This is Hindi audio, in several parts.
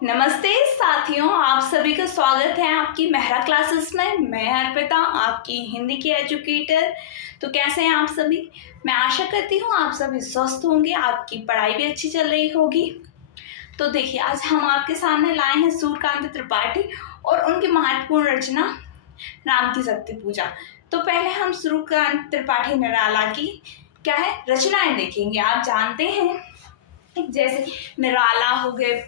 नमस्ते साथियों, आप सभी का स्वागत है आपकी मेहरा क्लासेस में। मैं अर्पिता, आपकी हिंदी की एजुकेटर। तो कैसे हैं आप सभी? मैं आशा करती हूँ आप सभी स्वस्थ होंगे, आपकी पढ़ाई भी अच्छी चल रही होगी। तो देखिए, आज हम आपके सामने लाए हैं सूर्यकांत त्रिपाठी और उनकी महत्वपूर्ण रचना राम की शक्ति पूजा। तो पहले हम सूर्यकांत त्रिपाठी निराला की क्या है रचनाएं देखेंगे। आप जानते हैं जैसे निराला हो गए,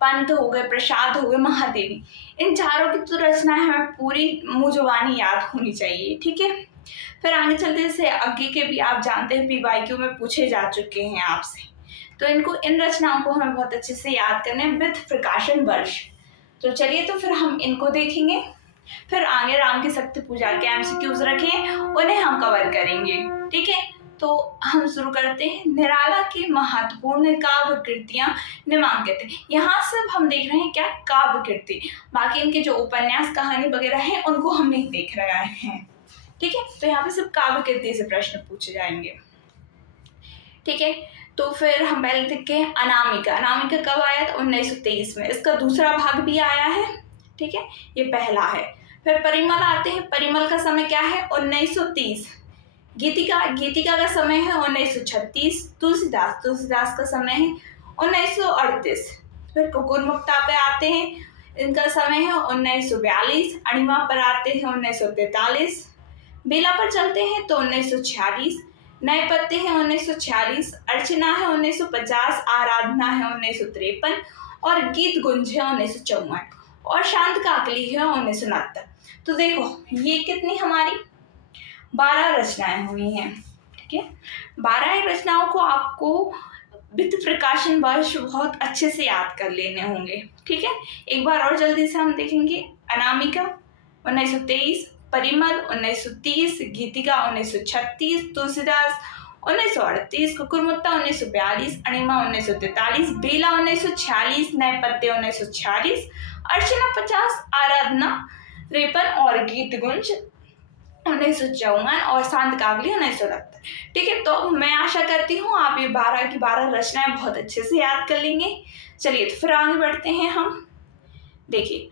पंत हो गए, प्रसाद हो गए, महादेवी, इन चारों की तो रचनाएं हमें पूरी मुंह याद होनी चाहिए। ठीक है, फिर आगे चलते जैसे आगे के भी आप जानते हैं पीवाईक्यू में पूछे जा चुके हैं आपसे, तो इन रचनाओं को हमें बहुत अच्छे से याद करने विद प्रकाशन वर्ष। तो चलिए, तो फिर हम इनको देखेंगे। फिर आगे राम की शक्ति पूजा के एमसीक्यूज रखें, उन्हें हम कवर करेंगे। ठीक है, तो हम शुरू करते हैं। निराला की महत्वपूर्ण काव्य कृतियां निम्नलिखित हैं। यहाँ सिर्फ हम देख रहे हैं क्या काव्य कृति, बाकी इनके जो उपन्यास कहानी वगैरह हैं उनको हम नहीं देख रहे हैं। ठीक है, तो यहाँ पे सिर्फ काव्य कृति से प्रश्न पूछे जाएंगे। ठीक है, तो फिर हम पहले देखते हैं अनामिका। अनामिका कब आया था? 1923 में। इसका दूसरा भाग भी आया है। ठीक है, ये पहला है। फिर परिमल आते हैं। परिमल का समय क्या है? 1930। गीतिका, गीतिका का समय है 1936। तुलसीदास का समय है 1938। फिर कुकुर मुक्ता पे आते हैं, इनका समय है 1942। अणिमा पर आते हैं 1943। बेला पर चलते हैं तो 1946। नए पत्ते हैं 1946। अर्चना है 1950। आराधना है 1953 और गीत गुंज है 1954 और शांत काकली है 1969। तो देखो, ये कितनी हमारी 12 रचनाएं हुई हैं। ठीक है, 12 रचनाओं को आपको वित्त प्रकाशन वर्ष बहुत अच्छे से याद कर लेने होंगे। ठीक है, एक बार और जल्दी से हम देखेंगे। अनामिका 1923, परिमल 1930, गीतिका 1936, तुलसीदास 1938, कुकुरमुत्ता 1942, अणिमा 1943, बेला 1946, नए पत्ते 1946, अर्चना 50, आराधना 53 और गीत गुंज 1954 और शांत कागली 1969। ठीक है, तो मैं आशा करती हूँ आप ये 12 की 12 रचनाएं बहुत अच्छे से याद कर लेंगे। चलिए, तो फिर आगे बढ़ते हैं हम। देखिए,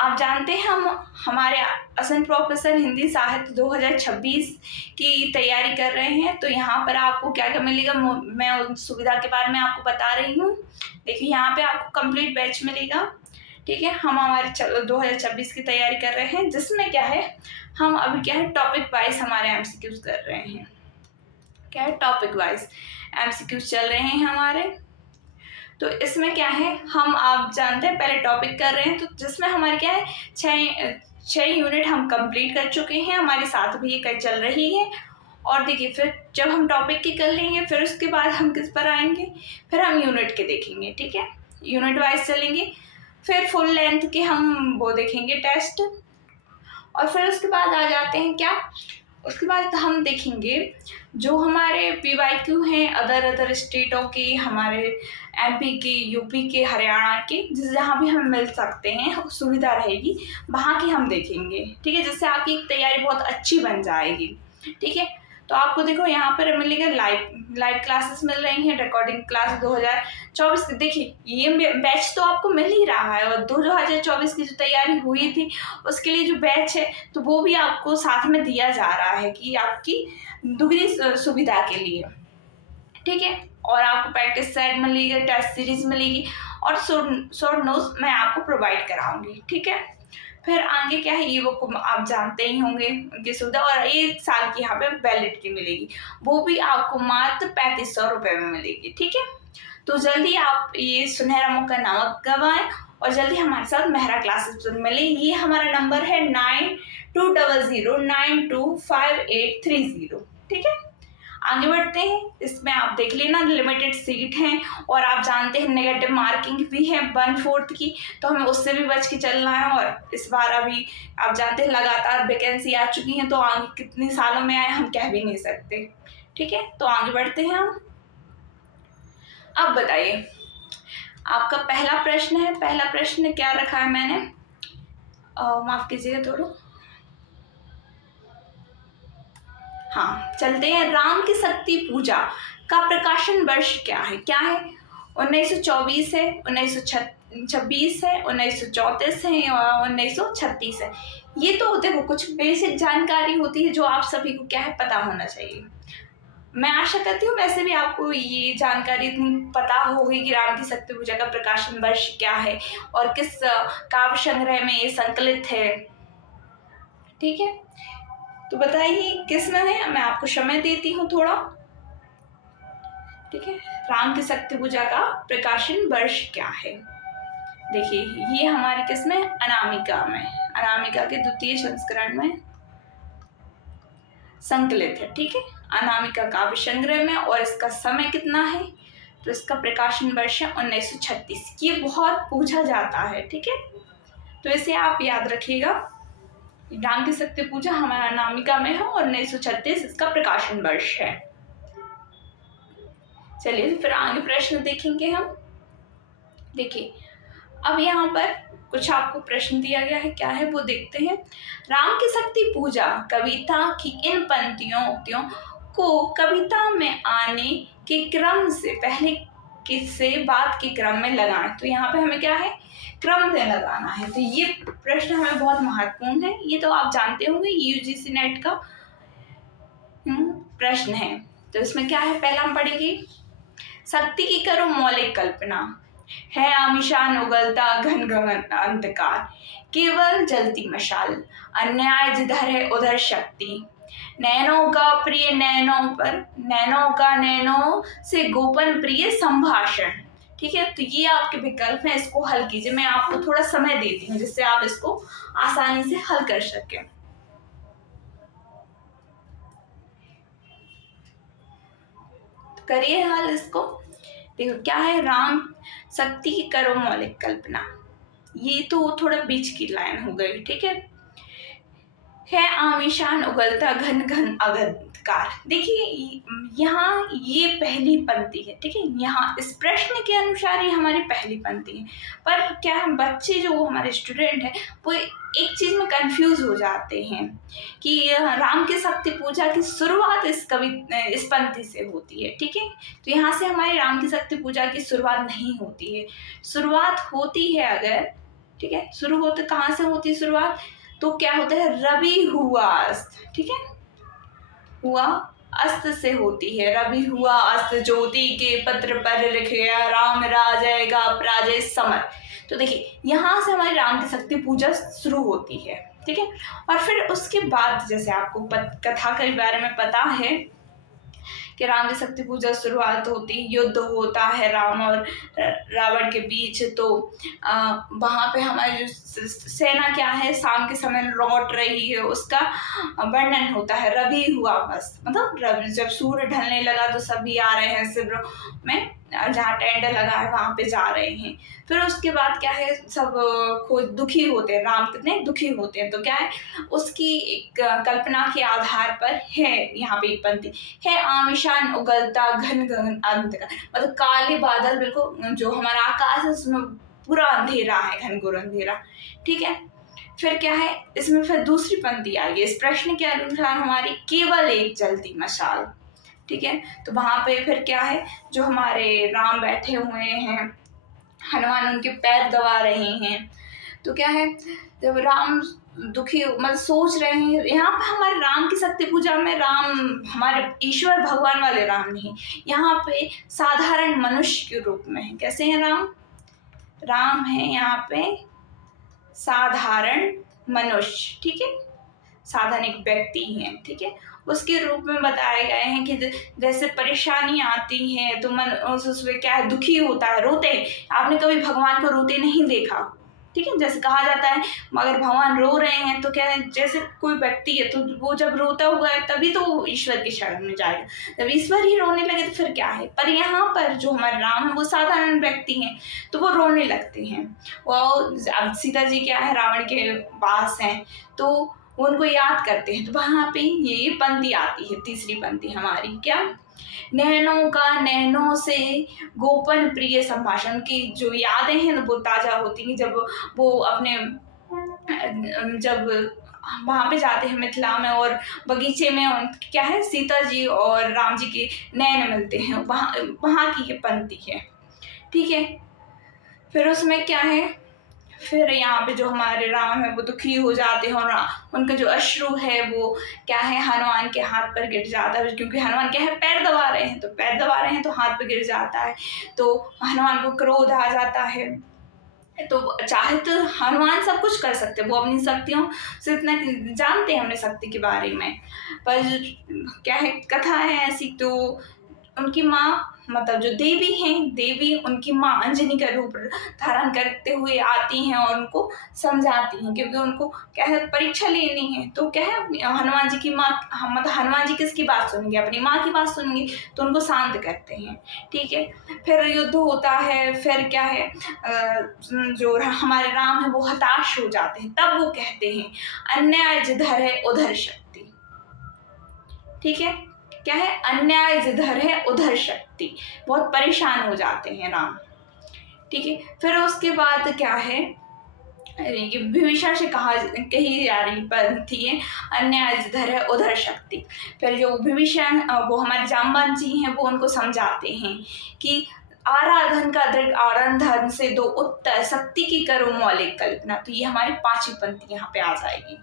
आप जानते हैं हम हमारे असन प्रोफेसर हिंदी साहित्य 2026 की तैयारी कर रहे हैं। तो यहाँ पर आपको क्या क्या मिलेगा, मैं उस सुविधा के बारे में आपको बता रही हूँ। देखिए, यहाँ पे आपको कंप्लीट बैच मिलेगा। ठीक है, हम हमारे 2026 की तैयारी कर रहे हैं, जिसमें क्या है हम अभी क्या है टॉपिक वाइज हमारे एमसीक्यूज कर रहे हैं। क्या है, टॉपिक वाइज एमसीक्यूज चल रहे हैं हमारे। तो इसमें क्या है, हम आप जानते हैं पहले टॉपिक कर रहे हैं, तो जिसमें हमारे क्या है 6 यूनिट हम कंप्लीट कर चुके हैं, हमारे साथ भी ये कल चल रही है। और देखिए, फिर जब हम टॉपिक की कर लेंगे फिर उसके बाद हम किस पर आएंगे, फिर हम यूनिट के देखेंगे। ठीक है, यूनिट वाइज चलेंगे। फिर फुल लेंथ के हम वो देखेंगे टेस्ट, और फिर उसके बाद आ जाते हैं क्या, उसके बाद हम देखेंगे जो हमारे पीवाईक्यू हैं अदर स्टेटों की, हमारे एमपी के, यूपी के, हरियाणा के, जहाँ भी हमें मिल सकते हैं सुविधा रहेगी वहाँ की हम देखेंगे। ठीक है, जिससे आपकी तैयारी बहुत अच्छी बन जाएगी। ठीक है, तो आपको देखो यहाँ पर मिलेगा लाइव क्लासेस मिल रही हैं, रिकॉर्डिंग क्लास 2024 की। देखिए, ये बैच तो आपको मिल ही रहा है, और 2024 की जो तैयारी हुई थी उसके लिए जो बैच है तो वो भी आपको साथ में दिया जा रहा है कि आपकी दुगनी सुविधा के लिए। ठीक है, और आपको प्रैक्टिस सेट मिलेगी, टेस्ट सीरीज मिलेगी और शॉर्ट नोट्स मैं आपको प्रोवाइड कराऊंगी। ठीक है, फिर आगे क्या है, ई बुक आप जानते ही होंगे उनकी सुविधा, और 1 साल की यहाँ पे वैलिडिटी मिलेगी, वो भी आपको मात्र 3500 रुपये में मिलेगी। ठीक है, तो जल्दी आप ये सुनहरा मौका ना गवाएं और जल्दी हमारे साथ मेहरा क्लासेस में मिले। ये हमारा नंबर है 9200925830। ठीक है, आगे बढ़ते हैं। इसमें आप देख लेना लिमिटेड सीट हैं, और आप जानते हैं नेगेटिव मार्किंग भी है 1/4 की, तो हमें उससे भी बच के चलना है। और इस बार अभी आप जानते हैं लगातार वैकेंसी आ चुकी हैं, तो आगे कितने सालों में आए हम कह भी नहीं सकते। ठीक है, तो आगे बढ़ते हैं हम। अब बताइए, आपका पहला प्रश्न है। पहला प्रश्न क्या रखा है मैंने, माफ कीजिएगा थोड़ा। हाँ, चलते हैं। राम की शक्ति पूजा का प्रकाशन वर्ष क्या है? क्या है? 1924 है, 1926 है, 1934 है और 1936 है। ये तो देखो कुछ बेसिक जानकारी होती है जो आप सभी को क्या है पता होना चाहिए। मैं आशा करती हूँ वैसे भी आपको ये जानकारी इतनी पता होगी कि राम की शक्ति पूजा का प्रकाशन वर्ष क्या है और किस काव्य संग्रह में ये संकलित है। ठीक है, तो बताइए किसमें है, मैं आपको समय देती हूँ थोड़ा। ठीक है, राम की शक्ति पूजा का प्रकाशन वर्ष क्या है। देखिए ये हमारे किसमें, अनामिका में, अनामिका के द्वितीय संस्करण में संकलित है। ठीक है, अनामिका काव्य संग्रह में, और इसका समय कितना है, तो इसका प्रकाशन वर्ष है 1936। ये बहुत पूछा जाता है। ठीक है, तो इसे आप याद रखिएगा, राम की शक्ति पूजा हमारा अनामिका में है और 1936 इसका प्रकाशन वर्ष है। चलिए फिर आगे प्रश्न देखेंगे हम। देखिए अब यहाँ पर कुछ आपको प्रश्न दिया गया है, क्या है वो देखते हैं। राम की शक्ति पूजा कविता की इन पंक्तियों को कविता में आने के क्रम से पहले किससे बाद के क्रम में लगाएं। तो यहाँ पे हमें क्या है, क्रम में लगाना है। तो ये प्रश्न हमें बहुत महत्वपूर्ण है, ये तो आप जानते होंगे, यूजीसी नेट का प्रश्न है। तो इसमें क्या है, पहला हम पढ़ेंगे, शक्ति की करो मौलिक कल्पना, है आमिशान उगलता घन घन अंधकार, केवल जलती मशाल, अन्याय जिधर है उधर शक्ति, नैनों का प्रिय नैनों पर, नैनों का नैनों से गोपन प्रिय संभाषण। ठीक है, तो ये आपके विकल्प हैं, इसको हल कीजिए। मैं आपको थोड़ा समय देती हूँ जिससे आप इसको आसानी से हल कर सकें। करिए हल इसको। देखो क्या है, राम शक्ति की करो मौलिक कल्पना, ये तो थोड़ा बीच की लाइन हो गई। ठीक है आमिशान उगलता घन घन अंधकार। देखिए यहाँ ये पहली पंक्ति है। ठीक है, यहाँ इस प्रश्न के अनुसार ये हमारी पहली पंक्ति है, पर क्या है, बच्चे जो हमारे स्टूडेंट हैं वो एक चीज में कंफ्यूज हो जाते हैं कि राम की शक्ति पूजा की शुरुआत इस पंक्ति से होती है। ठीक है, तो यहाँ से हमारी राम की शक्ति पूजा की शुरुआत नहीं होती है। शुरुआत होती है अगर, ठीक है, शुरू होते कहाँ से होती है शुरुआत, तो क्या होता है, रवि हुआ अस्त। ठीक है, हुआ अस्त से होती है, रवि हुआ अस्त ज्योति के पत्र पर लिख गया राम राजेगा पराजय समर। तो देखिए यहाँ से हमारी राम की शक्ति पूजा शुरू होती है। ठीक है, और फिर उसके बाद जैसे आपको कथा के बारे में पता है कि राम की शक्ति पूजा शुरुआत होती, युद्ध होता है राम और रावण के बीच। तो वहाँ पे हमारी जो सेना क्या है, शाम के समय लौट रही है, उसका वर्णन होता है। रवि हुआ बस, मतलब रवि जब सूर्य ढलने लगा तो सभी आ रहे हैं शिविर में, जहाँ टेंट लगा है वहाँ पे जा रहे हैं। फिर उसके बाद क्या है, सब दुखी होते हैं, राम कितने दुखी होते हैं। तो क्या है, उसकी एक कल्पना के आधार पर है यहाँ पे पंक्ति, है आमिशान उगलता घन घन अंधकार, मतलब काले बादल, बिल्कुल जो हमारा आकाश है उसमें पूरा अंधेरा है, घनघोर अंधेरा। ठीक है, फिर क्या है, इसमें फिर दूसरी पंक्ति आई है, इस प्रश्न के अनुसार हमारी केवल एक जलती मशाल। ठीक है, तो वहां पे फिर क्या है, जो हमारे राम बैठे हुए हैं, हनुमान उनके पैर दबा रहे हैं। तो क्या है, जब राम दुखी मतलब सोच रहे हैं, यहाँ पे हमारे राम की शक्ति पूजा में राम हमारे ईश्वर भगवान वाले राम नहीं, यहाँ पे साधारण मनुष्य के रूप में है। कैसे हैं राम, राम है यहाँ पे साधारण मनुष्य। ठीक है, साधारण एक व्यक्ति हैं। ठीक है, उसके रूप में बताए गए हैं कि जैसे परेशानी आती है तो मन उसमें क्या है, दुखी होता है, रोते हैं। आपने कभी भगवान को रोते नहीं देखा। ठीक है, जैसे कहा जाता है अगर भगवान रो रहे हैं तो क्या है, जैसे कोई व्यक्ति है तो वो जब रोता हुआ है तभी तो वो ईश्वर की शरण में जाएगा, जब ईश्वर ही रोने लगे तो फिर क्या है। पर यहाँ पर जो हमारे राम है वो साधारण व्यक्ति हैं तो वो रोने लगते हैं। और अब सीता जी क्या है, रावण के पास हैं तो उनको याद करते हैं। तो वहाँ पे ये पंक्ति आती है, तीसरी पंक्ति हमारी, क्या, नैनों का नैनों से गोपन प्रिय संभाषण की जो यादें हैं वो ताजा होती हैं जब वो अपने जब वहाँ पे जाते हैं मिथिला में और बगीचे में क्या है, सीता जी और राम जी के नैन मिलते हैं, वहाँ की ये पंक्ति है। ठीक है। फिर उसमें क्या है, फिर यहाँ पे जो हमारे राम है वो दुखी हो जाते हैं और उनका जो अश्रु है वो क्या है हनुमान के हाथ पर गिर जाता है, क्योंकि हनुमान क्या है पैर दबा रहे हैं, तो पैर दबा रहे हैं तो हाथ पे गिर जाता है, तो हनुमान को क्रोध आ जाता है। तो चाहे तो हनुमान सब कुछ कर सकते हैं, वो अपनी शक्तियों से इतना जानते हैं अपने शक्ति के बारे में, पर क्या है कथा है ऐसी, तो उनकी माँ मतलब जो देवी हैं, देवी उनकी माँ अंजनी का रूप धारण करते हुए आती हैं और उनको समझाती हैं, क्योंकि उनको क्या है परीक्षा लेनी है, तो क्या है हनुमान जी की माँ मतलब हनुमान जी किसकी बात सुनेंगे, अपनी माँ की बात सुनेंगे, तो उनको शांत करते हैं। ठीक है, फिर युद्ध होता है, फिर क्या है जो हमारे राम है वो हताश हो जाते हैं, तब वो कहते हैं अन्याय जिधर है उधर शक्ति। ठीक है, क्या है अन्याय जिधर है उधर शक्ति, बहुत परेशान हो जाते हैं राम। ठीक है, फिर उसके बाद क्या है विभीषण से कही जा रही पंक्ति है अन्याय जिधर है उधर शक्ति। फिर जो विभीषण वो हमारे जाम्बवान जी हैं वो उनको समझाते हैं कि आराधन का दृढ़ आराधन से दो उत्तर शक्ति की करो मौलिक कल्पना। तो ये हमारी 5वीं पंक्ति यहाँ पे आ जाएगी।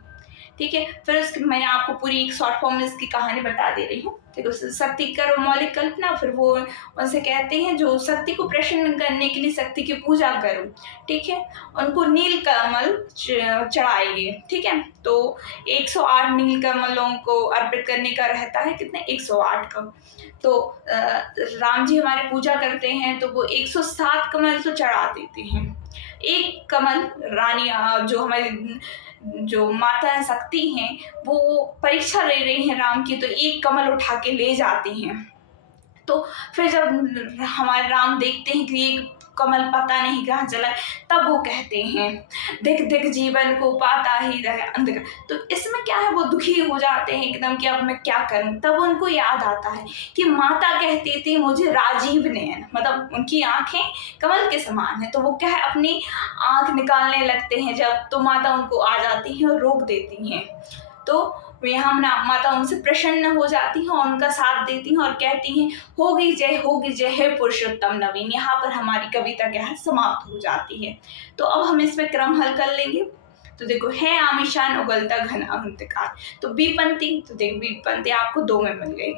ठीक है, फिर उसके मैंने आपको पूरी एक शॉर्ट फॉर्म में इसकी कहानी बता दे रही हूँ। ठीक है, शक्ति करो मौलिक कल्पना, फिर वो उनसे कहते हैं जो शक्ति को प्रसन्न करने के लिए शक्ति की पूजा करो। ठीक है, उनको नील कमल चढ़ाइए। ठीक है, तो 108 नील कमलों को अर्पित करने का रहता है, कितने 108 का। तो राम जी हमारे पूजा करते हैं तो वो 107 कमल तो चढ़ा देते हैं। एक कमल रानी जो हमारी जो माता शक्ति हैं वो परीक्षा ले रही हैं राम की, तो एक कमल उठा के ले जाती हैं। तो फिर जब हमारे राम देखते हैं कि एक कमल पता नहीं कहाँ चला, तब वो कहते हैं दिख दिख जीवन को पाता ही रहे अंधकार। तो इसमें क्या है वो दुखी हो जाते हैं एकदम कि अब मैं क्या करूं। तब उनको याद आता है कि माता कहती थी मुझे राजीव नयन, मतलब उनकी आंखें कमल के समान है, तो वो क्या है अपनी आंख निकालने लगते हैं जब, तो माता उनको आ जाती है और रोक देती हैं। तो यहाँ माता उनसे प्रसन्न हो जाती हैं और उनका साथ देती हैं और कहती हैं होगी जय हे पुरुषोत्तम नवीन। यहाँ पर हमारी कविता क्या है समाप्त हो जाती है। तो अब हम इसमें क्रम हल कर लेंगे। तो देखो है आमिशान उगलता घन अंधकार, तो बी पंक्ति, तो देखो बी पंक्ति आपको 2 में मिल गई।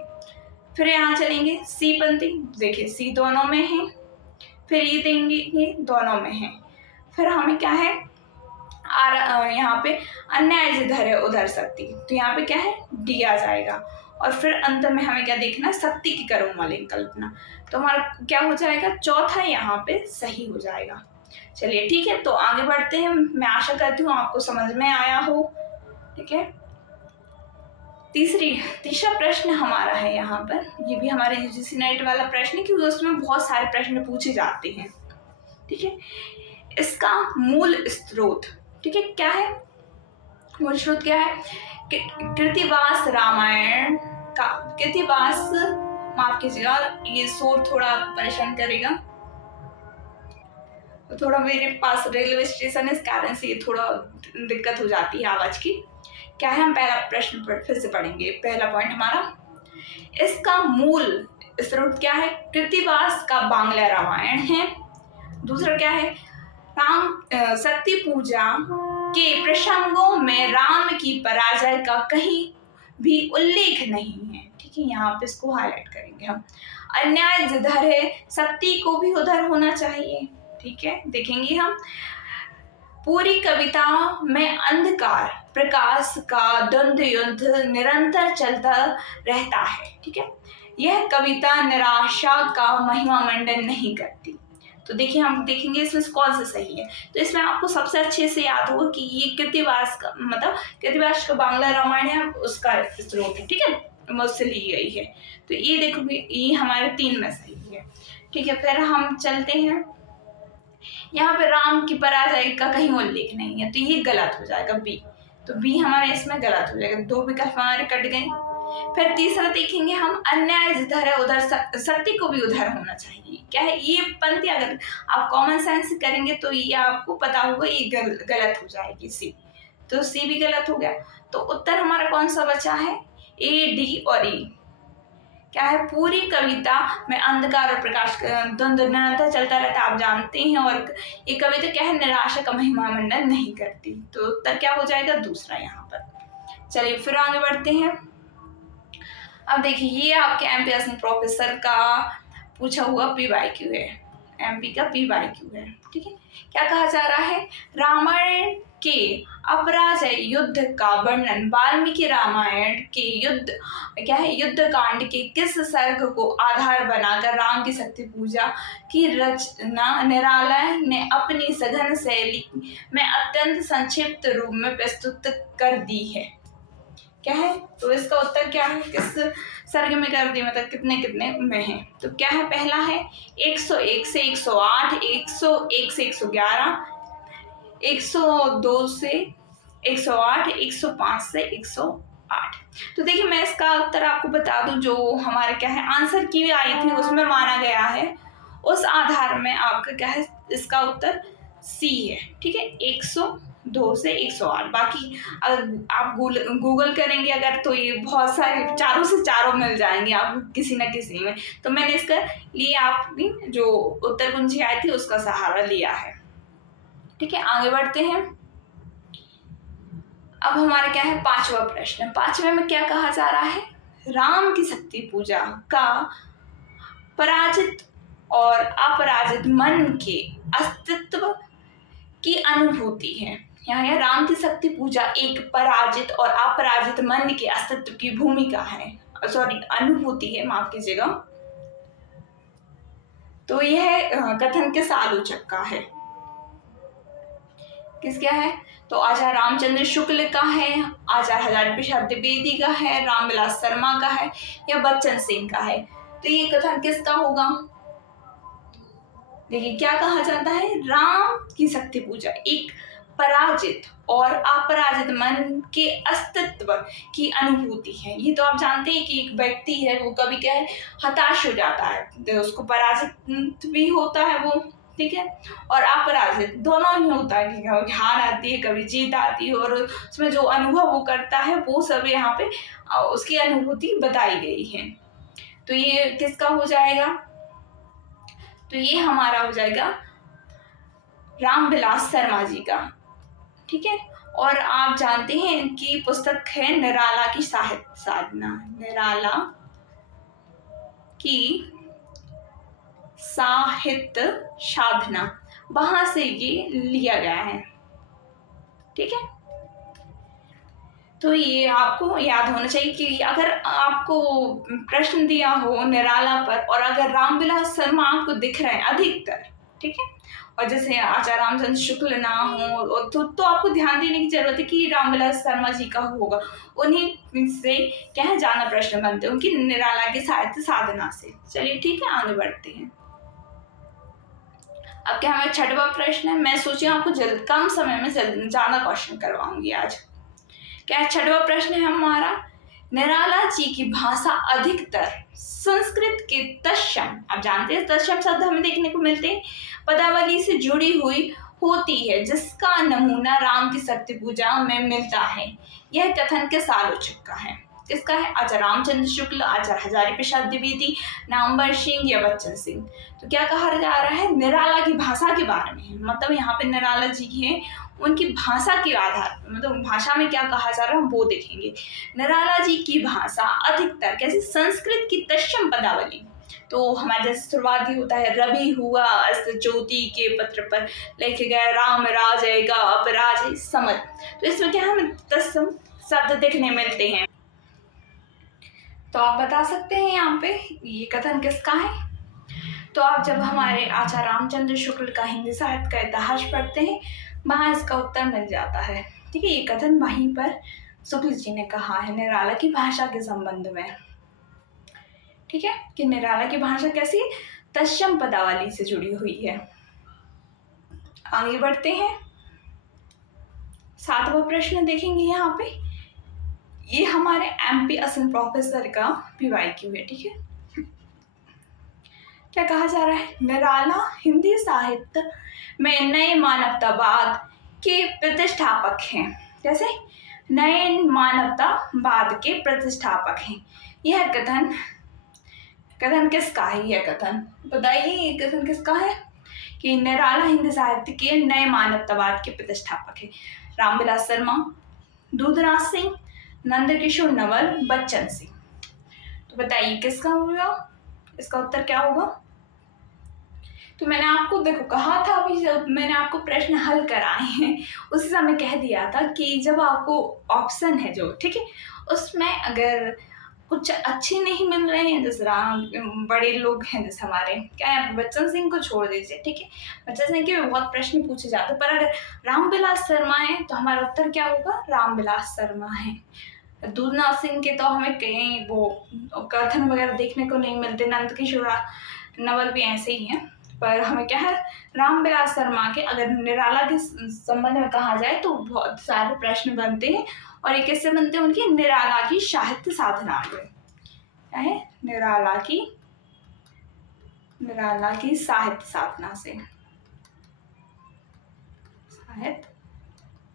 फिर यहाँ चलेंगे सी पंक्ति, देखिए सी दोनों में है, फिर ये देंगे ये दोनों में है। फिर हमें क्या है यहाँ पे अन्याय जिधर है उधर शक्ति, तो यहाँ पे क्या है डी आ जाएगा। और फिर अंत में हमें क्या देखना, शक्ति की करो मौलिक कल्पना, तो हमारा क्या हो जाएगा चौथा यहाँ पे सही हो जाएगा। चलिए ठीक है, तो आगे बढ़ते हैं। मैं आशा करती हूँ आपको समझ में आया हो। ठीक है, तीसरा प्रश्न हमारा है यहाँ पर, ये भी हमारे यूजीसी नेट वाला प्रश्न है क्योंकि उसमें बहुत सारे प्रश्न पूछे जाते हैं। ठीक है, इसका मूल स्रोत, ठीक है क्या है मूल स्रोत क्या है, कृतिवास रामायण का कृतिवास, माफ कीजिएगा ये शोर थोड़ा परेशान करेगा, तो थोड़ा मेरे पास रेलवे स्टेशन है इस कारण से ये थोड़ा दिक्कत हो जाती है आवाज की। क्या है हम पहला प्रश्न फिर से पढ़ेंगे। पहला पॉइंट हमारा, इसका मूल स्रोत क्या है, कृतिवास का बांग्ला रामायण है। दूसरा क्या है, राम शक्ति पूजा के प्रसंगों में राम की पराजय का कहीं भी उल्लेख नहीं है। ठीक है, यहाँ पे इसको हाईलाइट करेंगे हम। अन्याय जिधर है शक्ति को भी उधर होना चाहिए। ठीक है, देखेंगे हम पूरी कविता में अंधकार प्रकाश का द्वंद्व युद्ध निरंतर चलता रहता है। ठीक है, यह कविता निराशा का महिमा मंडन नहीं करती। तो देखिए हम देखेंगे इसमें कौन सा सही है। तो इसमें आपको सबसे अच्छे से याद होगा कि ये कृतिवास का मतलब कृतिवास का बांग्ला रामायण है, उसका स्रोत है। ठीक है, उससे ली गई है। तो ये देखोगे ये हमारे 3 में सही है। ठीक है, फिर हम चलते हैं, यहाँ पे राम की पराजय का कहीं उल्लेख नहीं है, तो ये गलत हो जाएगा बी। तो बी हमारे इसमें गलत हो जाएगा, 2 विकल्प हमारे कट गए। फिर तीसरा देखेंगे हम, अन्याय जिधर है उधर शक्ति को भी उधर होना चाहिए। क्या है ये पंक्ति अगर आप कॉमन सेंस करेंगे तो ये आपको पता होगा ये गलत हो जाएगी सी, तो सी भी गलत हो गया। तो उत्तर हमारा कौन सा बचा है, ए डी और ई। क्या है, पूरी कविता में अंधकार और प्रकाश का द्वंद्व निरंतर चलता रहता है, आप जानते हैं। और ये कविता क्या है, निराशा का महिमा मंडन नहीं करती। तो उत्तर क्या हो जाएगा, दूसरा यहाँ पर। चलिए फिर आगे बढ़ते हैं। अब देखिए ये आपके एमपी प्रोफेसर का पूछा हुआ PYQ है, एमपी का PYQ है। ठीक है, क्या कहा जा रहा है, रामायण के अपराजय युद्ध का वर्णन वाल्मीकि रामायण के युद्ध क्या है, युद्ध कांड के किस सर्ग को आधार बनाकर राम की शक्ति पूजा की रचना निराला ने अपनी सघन शैली में अत्यंत संक्षिप्त रूप में प्रस्तुत कर दी है। क्या है, तो इसका उत्तर क्या है, किस सर्ग में कर दी, मतलब कितने कितने में है। तो क्या है, पहला है 101 से 108, 101 से 111, 102 से 108, 105 से 108। तो देखिए मैं इसका उत्तर आपको बता दूं, जो हमारे क्या है आंसर की आई थी उसमें माना गया है, उस आधार में आपका क्या है, इसका उत्तर C है। ठीक है, 102 से 108। बाकी अगर आप गूगल करेंगे अगर, तो ये बहुत सारे चारों से चारों मिल जाएंगे आप किसी न किसी में। तो मैंने इसका लिए आपकी जो उत्तर कुंजी आई थी उसका सहारा लिया है। ठीक है, आगे बढ़ते हैं। अब हमारा क्या है, पांचवा प्रश्न। पांचवे में क्या कहा जा रहा है, राम की शक्ति पूजा का पराजित और अपराजित मन के अस्तित्व की अनुभूति है। यहाँ राम की शक्ति पूजा एक पराजित और अपराजित मन के अस्तित्व की भूमिका है, सॉरी अनुभूति है, माफ कीजिएगा। तो यह कथन किस आलोचक का है, किसका है, तो आचार्य रामचंद्र शुक्ल का है, आचार्य हजारी प्रसाद द्विवेदी का है, रामविलास शर्मा का है, या बच्चन सिंह का है। तो ये कथन किसका होगा, देखिए क्या कहा जाता है, राम की शक्ति पूजा एक पराजित और अपराजित मन के अस्तित्व की अनुभूति है। ये तो आप जानते हैं कि एक व्यक्ति है वो कभी क्या है, हताश हो जाता है, तो उसको पराजित भी होता है वो, ठीक है, और अपराजित दोनों ही होता है, कि हार आती है कभी जीत आती है, और उसमें जो अनुभव वो करता है वो सब यहाँ पे उसकी अनुभूति बताई गई है। तो ये किसका हो जाएगा, तो ये हमारा हो जाएगा रामविलास शर्मा जी का। ठीक है, और आप जानते हैं इनकी पुस्तक है निराला की साहित्य साधना, निराला की साहित्य साधना, वहां से ये लिया गया है। ठीक है, तो ये आपको याद होना चाहिए कि अगर आपको प्रश्न दिया हो निराला पर और अगर रामविलास शर्मा आपको दिख रहे हैं अधिकतर, ठीक है, और जैसे आचार्य रामचंद्र शुक्ल ना हो तो आपको ध्यान देने की जरूरत है कि रामविलास शर्मा जी का होगा, उन्हीं से क्या है ज्यादा प्रश्न बनते हैं, उनकी निराला की साहित्य साधना से। चलिए ठीक है, आगे बढ़ते हैं। अब क्या हमारा छठवां प्रश्न है, मैं सोची आपको कम समय में ज्यादा क्वेश्चन करवाऊंगी आज। क्या छठवां प्रश्न है हमारा, निराला जी की भाषा अधिकतर संस्कृत के तत्सम, आप जानते हैं तत्सम शब्द हमें देखने को मिलते हैं, पदावली से जुड़ी हुई होती है, जिसका नमूना राम की शक्ति पूजा में मिलता है। यह कथन किस आलोचक का है, किसका है, आचार्य रामचंद्र शुक्ल, आचार्य हजारी प्रसाद द्विवेदी, नामवर सिंह या बच्चन सिंह। तो क्या कहा जा रहा है, निराला की भाषा के बारे में, मतलब यहाँ पे निराला जी है उनकी भाषा के आधार, मतलब भाषा में क्या कहा जा रहा है वो देखेंगे। निराला जी की भाषा अधिकतर कैसे, संस्कृत की तत्सम पदावली, तो हमारे जैसे शुरुआती होता है, रवि हुआ अस्त ज्योति के पत्र पर लिखे गए राम राजय का अपराजय समझ, तो इसमें क्या हमें तत्सम शब्द देखने मिलते हैं। तो आप बता सकते हैं यहाँ पे ये कथन किसका है, तो आप जब हमारे आचार्य रामचंद्र शुक्ल का हिंदी साहित्य का इतिहास पढ़ते हैं वहाँ इसका उत्तर मिल जाता है। ठीक है, ये कथन वहीं पर शुक्ल जी ने कहा है निराला की भाषा के संबंध में। ठीक है, कि निराला की भाषा कैसी, तत्सम पदावली से जुड़ी हुई है। आगे बढ़ते हैं, सातवां प्रश्न देखेंगे यहाँ पे, ये हमारे एमपी असम प्रोफेसर का PYQ है। ठीक है, क्या कहा जा रहा है, निराला हिंदी साहित्य में नए मानवतावाद के प्रतिष्ठापक हैं, जैसे नए मानवतावाद के प्रतिष्ठापक हैं। यह कथन कथन किसका है यह कथन? बताइए ये कथन किसका है? कि निराला हिंदी साहित्य के नए मानवतावाद के प्रतिष्ठापक है रामविलास शर्मा, दूधराज सिंह, नंदकिशोर नवल, बच्चन सिंह। तो बताइए किसका होगा? इसका उत्तर क्या होगा? तो मैंने आपको देखो कहा था, अभी जब मैंने आपको प्रश्न हल कराए हैं उसी समय कह दिया था कि जब आपको ऑप्शन है जो, ठीक है, उसमें अगर कुछ अच्छे नहीं मिल रहे हैं, जैसे बड़े लोग हैं जैसे हमारे क्या है, बच्चन सिंह को छोड़ दीजिए, ठीक है, बच्चन सिंह के भी बहुत प्रश्न पूछे जाते हैं, पर अगर रामविलास शर्मा है तो हमारा उत्तर क्या होगा? रामविलास शर्मा है। दूधनाथ सिंह के तो हमें कहीं वो कथन वगैरह देखने को नहीं मिलते, नंदकिशोर नवल भी ऐसे ही हैं, पर हमें क्या है, रामविलास शर्मा के अगर निराला के संबंध में कहा जाए तो बहुत सारे प्रश्न बनते हैं, और ये किससे बनते हैं? उनकी निराला की साहित्य साधना से। क्या है? निराला की साहित्य साधना से, साहित्य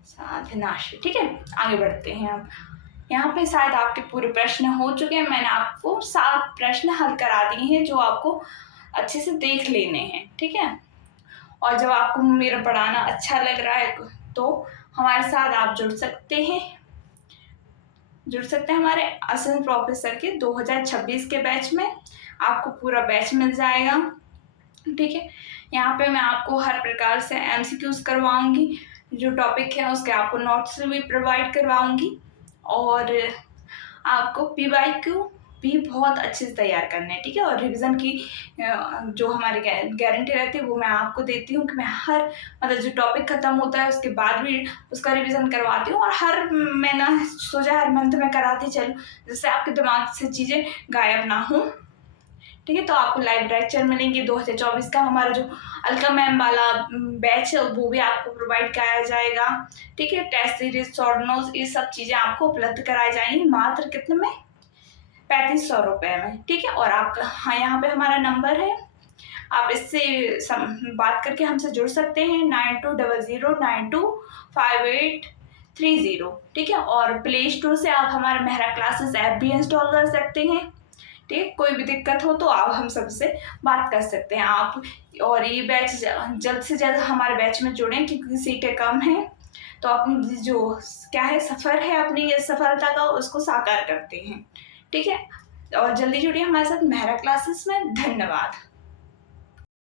साधना से, ठीक है। आगे बढ़ते हैं अब। यहाँ पे शायद आपके पूरे प्रश्न हो चुके हैं, मैंने आपको 7 प्रश्न हल करा दिए हैं जो आपको अच्छे से देख लेने हैं, ठीक है। और जब आपको मेरा पढ़ाना अच्छा लग रहा है तो हमारे साथ आप जुड़ सकते हैं हमारे असिस्टेंट प्रोफेसर के 2026 के बैच में। आपको पूरा बैच मिल जाएगा, ठीक है। यहाँ पे मैं आपको हर प्रकार से MCQs करवाऊंगी, जो टॉपिक है उसके आपको नोट्स भी प्रोवाइड करवाऊंगी, और आपको PYQ भी बहुत अच्छे से तैयार करने हैं, ठीक है। और रिवीजन की जो हमारी गारंटी रहती है वो मैं आपको देती हूँ कि मैं हर मतलब जो टॉपिक खत्म होता है उसके बाद भी उसका रिवीजन करवाती हूँ, और हर महीना सोचा हर मंथ में कराती चलूँ, जिससे आपके दिमाग से चीज़ें गायब ना हो, ठीक है। तो आपको लाइव लेक्चर मिलेंगे। 2024 का हमारा जो अलका मैम वाला बैच है वो भी आपको प्रोवाइड कराया जाएगा, ठीक है। टेस्ट सीरीज, शॉर्ट नोट्स, ये सब चीज़ें आपको उपलब्ध कराई जाएंगी मात्र कितने में? 3500 रुपये में, ठीक है। और आपका हाँ यहाँ पे हमारा नंबर है, आप इससे बात करके हमसे जुड़ सकते हैं 9200925830, ठीक है। और प्ले स्टोर से आप हमारा मेहरा क्लासेस ऐप भी इंस्टॉल कर सकते हैं, ठीक है। कोई भी दिक्कत हो तो आप हम सबसे बात कर सकते हैं आप। और ये बैच जल्द से जल्द हमारे बैच में जुड़ें क्योंकि सीटें कम हैं, तो अपनी जो क्या है सफ़र है अपनी सफलता का उसको साकार करते हैं, ठीक है। और जल्दी जुड़िए हमारे साथ मेहरा क्लासेस में। धन्यवाद।